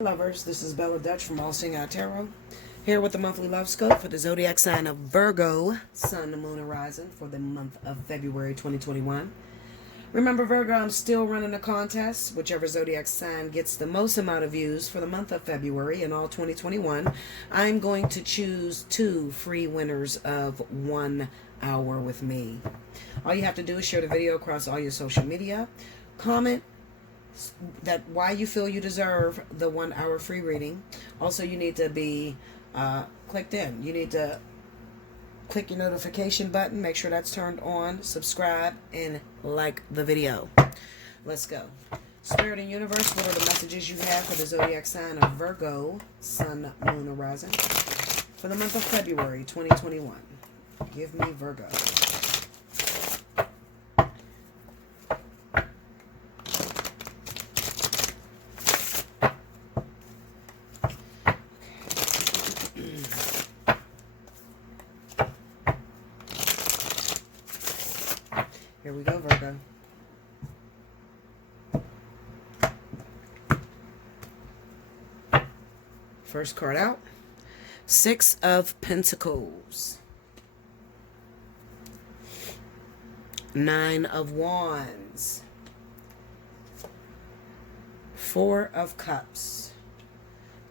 Lovers, this is Bella Dutch from Allseeingeyetarot, here with the monthly love scope for the zodiac sign of Virgo, Sun, Moon, and Rising for the month of February 2021. Remember, Virgo, I'm still running a contest. Whichever zodiac sign gets the most amount of views for the month of February in all 2021, I'm going to choose 2 free winners of 1 hour with me. All you have to do is share the video across all your social media, comment that why you feel you deserve the 1 hour free reading. Also, you need to be clicked in. You need to click your notification button, make sure that's turned on, subscribe, and like the video. Let's go. Spirit and universe, what are the messages you have for the zodiac sign of Virgo, Sun, Moon, or Rising for the month of February 2021? Give me Virgo. Here we go, Virgo. First card out. 6 of Pentacles. 9 of Wands. 4 of Cups.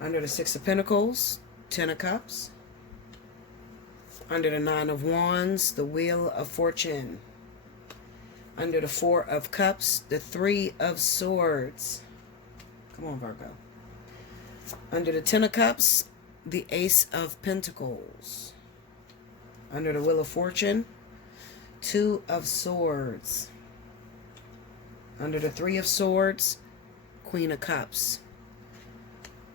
Under the 6 of Pentacles, 10 of Cups. Under the 9 of Wands, the Wheel of Fortune. Under the 4 of Cups, the 3 of Swords. Come on, Virgo. Under the 10 of Cups, the Ace of Pentacles. Under the Wheel of Fortune, 2 of Swords. Under the 3 of Swords, Queen of Cups.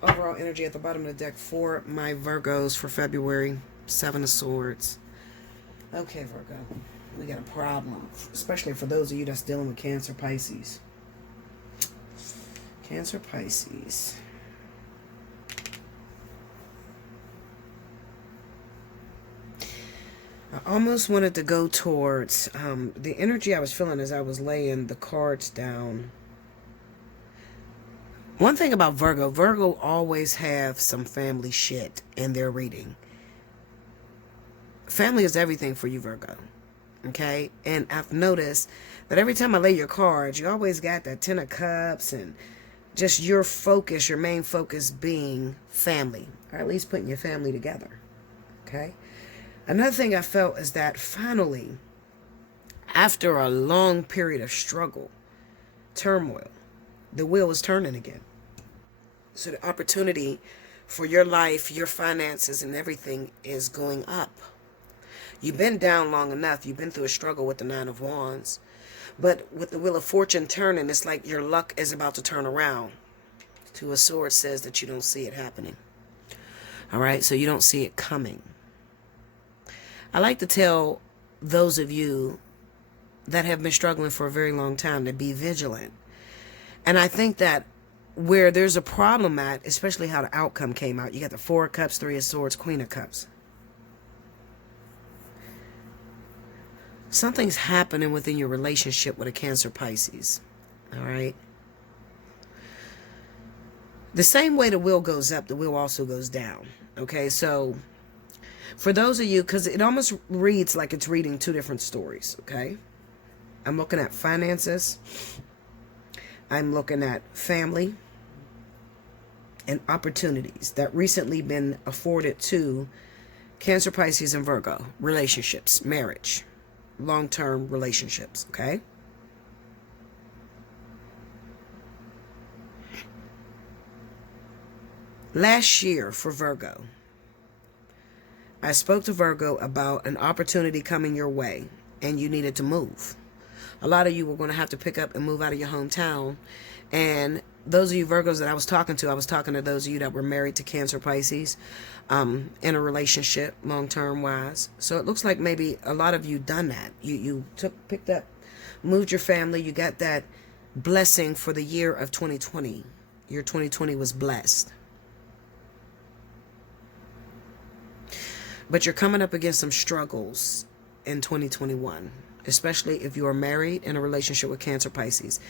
Overall energy at the bottom of the deck for my Virgos for February, 7 of Swords. Okay, Virgo. We got a problem, especially for those of you that's dealing with Cancer, Pisces. Cancer, Pisces. I almost wanted to go towards the energy I was feeling as I was laying the cards down. One thing about Virgo always have some family shit in their reading. Family is everything for you, Virgo. Okay, and I've noticed that every time I lay your cards, you always got that 10 of Cups and just your focus, your main focus being family, or at least putting your family together. Okay, another thing I felt is that finally, after a long period of struggle, turmoil, the wheel is turning again. So the opportunity for your life, your finances, and everything is going up. You've been down long enough. You've been through a struggle with the 9 of Wands. But with the Wheel of Fortune turning, it's like your luck is about to turn around. 2 of Swords says that you don't see it happening. All right, so you don't see it coming. I like to tell those of you that have been struggling for a very long time to be vigilant. And I think that where there's a problem at, especially how the outcome came out, you got the 4 of Cups, 3 of Swords, Queen of Cups. Something's happening within your relationship with a Cancer, Pisces. All right. The same way the wheel goes up, the wheel also goes down. Okay. So for those of you, because it almost reads like it's reading 2 different stories. Okay. I'm looking at finances. I'm looking at family and opportunities that recently been afforded to Cancer, Pisces, and Virgo. Relationships, marriage. Long-term relationships, okay? Last year for Virgo, I spoke to Virgo about an opportunity coming your way and you needed to move. A lot of you were going to have to pick up and move out of your hometown. And those of you Virgos that I was talking to those of you that were married to Cancer, Pisces, in a relationship, long-term wise. So it looks like maybe a lot of you done that. You picked up, moved your family. You got that blessing for the year of 2020. Year 2020 was blessed. But you're coming up against some struggles in 2021. especially if you are married in a relationship with Cancer, Pisces.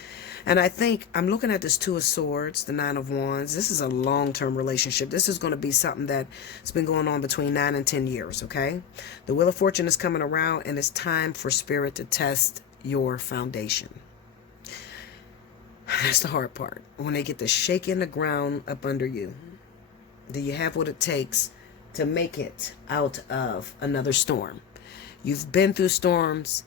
And I think I'm looking at this Two of Swords, the Nine of Wands. This is a long-term relationship. This is going to be something that's been going on between 9 and 10 years, okay? The Wheel of Fortune is coming around, and it's time for Spirit to test your foundation. That's the hard part. When they get to shaking the ground up under you, do you have what it takes to make it out of another storm? You've been through storms.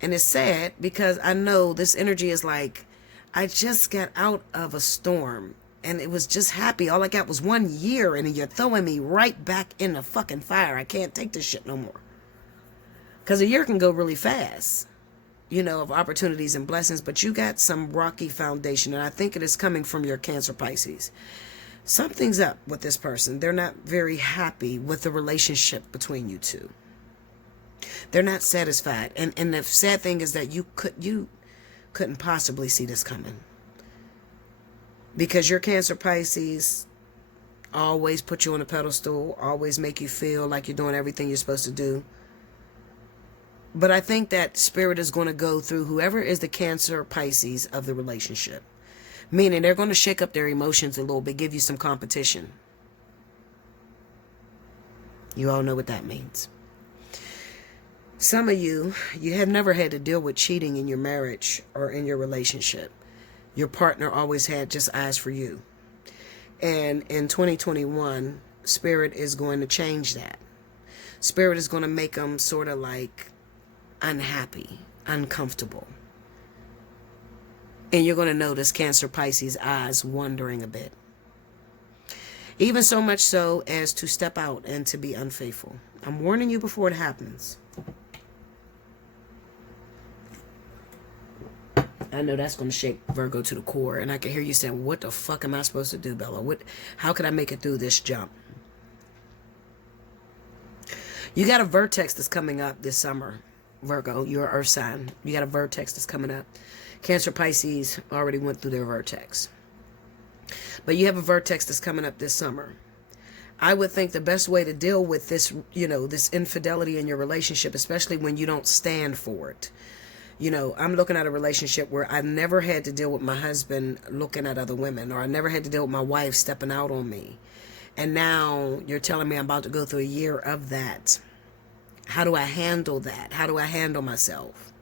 And it's sad because I know this energy is like, I just got out of a storm and it was just happy. All I got was 1 year and you're throwing me right back in the fucking fire. I can't take this shit no more. Because a year can go really fast, you know, of opportunities and blessings. But you got some rocky foundation. And I think it is coming from your Cancer, Pisces. Something's up with this person. They're not very happy with the relationship between you two. They're not satisfied. And the sad thing is that you couldn't possibly see this coming. Because your Cancer, Pisces always put you on a pedestal, always make you feel like you're doing everything you're supposed to do. But I think that Spirit is going to go through whoever is the Cancer, Pisces of the relationship. Meaning they're going to shake up their emotions a little bit, give you some competition. You all know what that means. Some of you have never had to deal with cheating in your marriage or in your relationship. Your partner always had just eyes for you. And in 2021, Spirit is going to change that. Spirit is going to make them sort of like unhappy, uncomfortable. And you're going to notice Cancer, Pisces eyes wandering a bit. Even so much so as to step out and to be unfaithful. I'm warning you before it happens. I know that's going to shake Virgo to the core. And I can hear you saying, what the fuck am I supposed to do, Bella? How could I make it through this jump? You got a vertex that's coming up this summer, Virgo. You're an earth sign. You got a vertex that's coming up. Cancer, Pisces already went through their vertex. But you have a vertex that's coming up this summer. I would think the best way to deal with this, this infidelity in your relationship, especially when you don't stand for it. I'm looking at a relationship where I never had to deal with my husband looking at other women, or I never had to deal with my wife stepping out on me. And now you're telling me I'm about to go through a year of that. How do I handle that? How do I handle myself?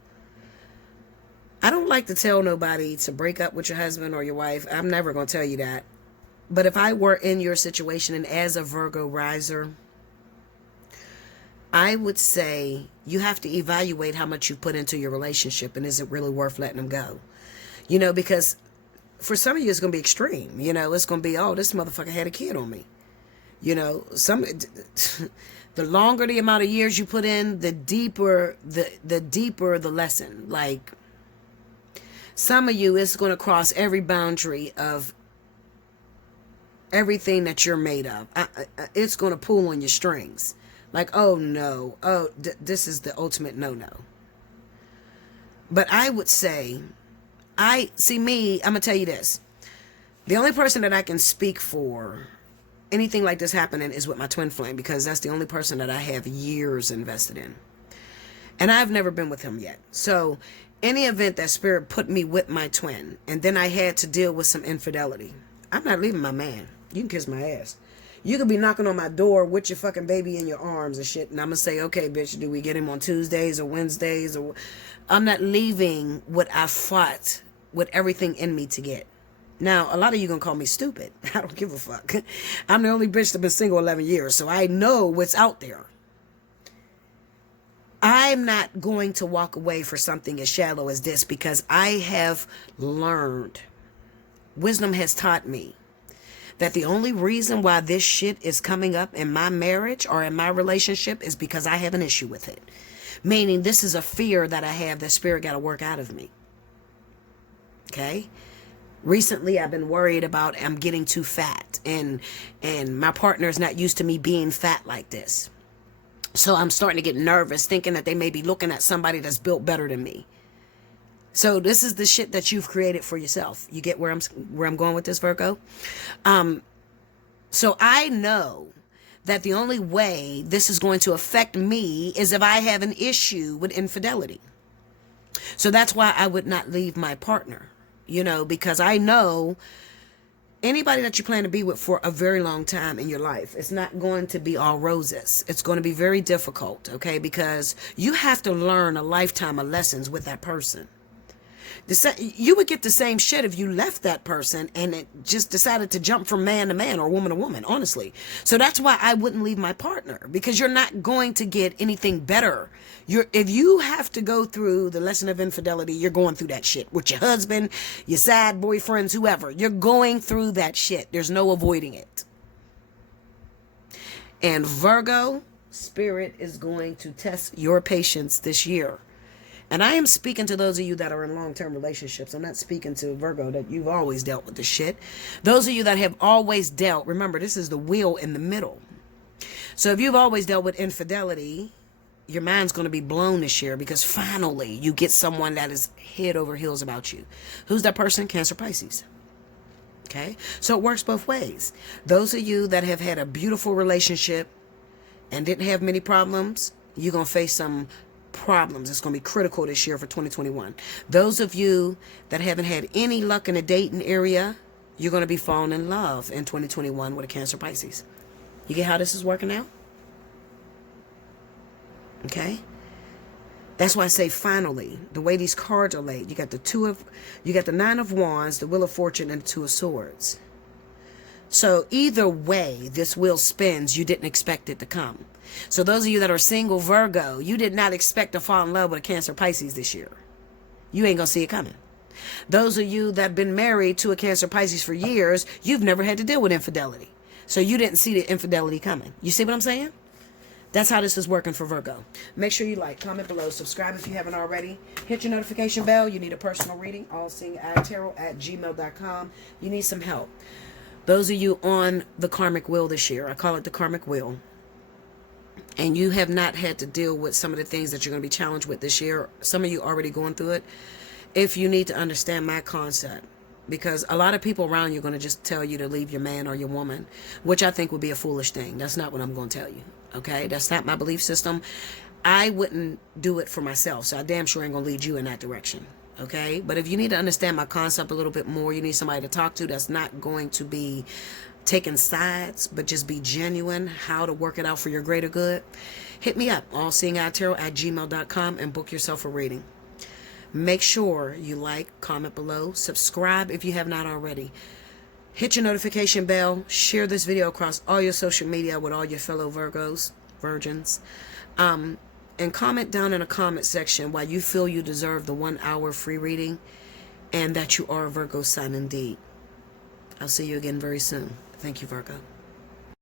I don't like to tell nobody to break up with your husband or your wife. I'm never going to tell you that. But if I were in your situation and as a Virgo riser, I would say you have to evaluate how much you put into your relationship and is it really worth letting them go? Because for some of you it's going to be extreme. It's going to be, oh, this motherfucker had a kid on me. The longer the amount of years you put in, the deeper the lesson. Like some of you, it's going to cross every boundary of everything that you're made of. It's going to pull on your strings. Like, oh no, this is the ultimate no-no. But I would say, I'm going to tell you this. The only person that I can speak for anything like this happening is with my twin flame, because that's the only person that I have years invested in. And I've never been with him yet. So any event that Spirit put me with my twin, and then I had to deal with some infidelity, I'm not leaving my man. You can kiss my ass. You could be knocking on my door with your fucking baby in your arms and shit. And I'm going to say, okay, bitch, do we get him on Tuesdays or Wednesdays? I'm not leaving what I fought with everything in me to get. Now, a lot of you going to call me stupid. I don't give a fuck. I'm the only bitch that's been single 11 years. So I know what's out there. I'm not going to walk away for something as shallow as this, because I have learned. Wisdom has taught me that the only reason why this shit is coming up in my marriage or in my relationship is because I have an issue with it. Meaning this is a fear that I have that Spirit got to work out of me. Okay? Recently, I've been worried about I'm getting too fat. And my partner is not used to me being fat like this. So I'm starting to get nervous thinking that they may be looking at somebody that's built better than me. So this is the shit that you've created for yourself. You get where I'm going with this, Virgo? So I know that the only way this is going to affect me is if I have an issue with infidelity. So that's why I would not leave my partner, because I know anybody that you plan to be with for a very long time in your life, it's not going to be all roses. It's going to be very difficult, okay? Because you have to learn a lifetime of lessons with that person. You would get the same shit if you left that person and it just decided to jump from man to man or woman to woman, honestly. So that's why I wouldn't leave my partner, because you're not going to get anything better. If you have to go through the lesson of infidelity, you're going through that shit with your husband, your side boyfriends, whoever. You're going through that shit. There's no avoiding it. And Virgo, Spirit is going to test your patience this year. And I am speaking to those of you that are in long-term relationships. I'm not speaking to Virgo that you've always dealt with this shit. Those of you that have always dealt, remember, this is the wheel in the middle. So if you've always dealt with infidelity, your mind's going to be blown this year, because finally you get someone that is head over heels about you. Who's that person? Cancer, Pisces. Okay? So it works both ways. Those of you that have had a beautiful relationship and didn't have many problems, you're going to face some problems. It's going to be critical this year for 2021. Those of you that haven't had any luck in the dating area, you're going to be falling in love in 2021 with a Cancer, Pisces. You get how this is working out? Okay? That's why I say finally, the way these cards are laid. You got the Nine of Wands, the Wheel of Fortune, and the Two of Swords. So either way this wheel spins, you didn't expect it to come. So those of you that are single Virgo, you did not expect to fall in love with a Cancer, Pisces this year. You ain't going to see it coming. Those of you that have been married to a Cancer, Pisces for years, you've never had to deal with infidelity. So you didn't see the infidelity coming. You see what I'm saying? That's how this is working for Virgo. Make sure you like, comment below, subscribe if you haven't already. Hit your notification bell. You need a personal reading. Allseeingeyetarot@gmail.com. You need some help. Those of you on the karmic wheel this year, I call it the karmic wheel, and you have not had to deal with some of the things that you're going to be challenged with this year, some of you already going through it, if you need to understand my concept, because a lot of people around you are going to just tell you to leave your man or your woman, which I think would be a foolish thing. That's not what I'm going to tell you, okay? That's not my belief system. I wouldn't do it for myself, so I damn sure ain't going to lead you in that direction. Okay, but if you need to understand my concept a little bit more, you need somebody to talk to that's not going to be taking sides, but just be genuine, how to work it out for your greater good, hit me up, allseeingeyetarot@gmail.com, and book yourself a reading. Make sure you like, comment below, subscribe if you have not already. Hit your notification bell, share this video across all your social media with all your fellow Virgos, virgins. And comment down in the comment section why you feel you deserve the 1 hour free reading and that you are a Virgo sign indeed. I'll see you again very soon. Thank you, Virgo.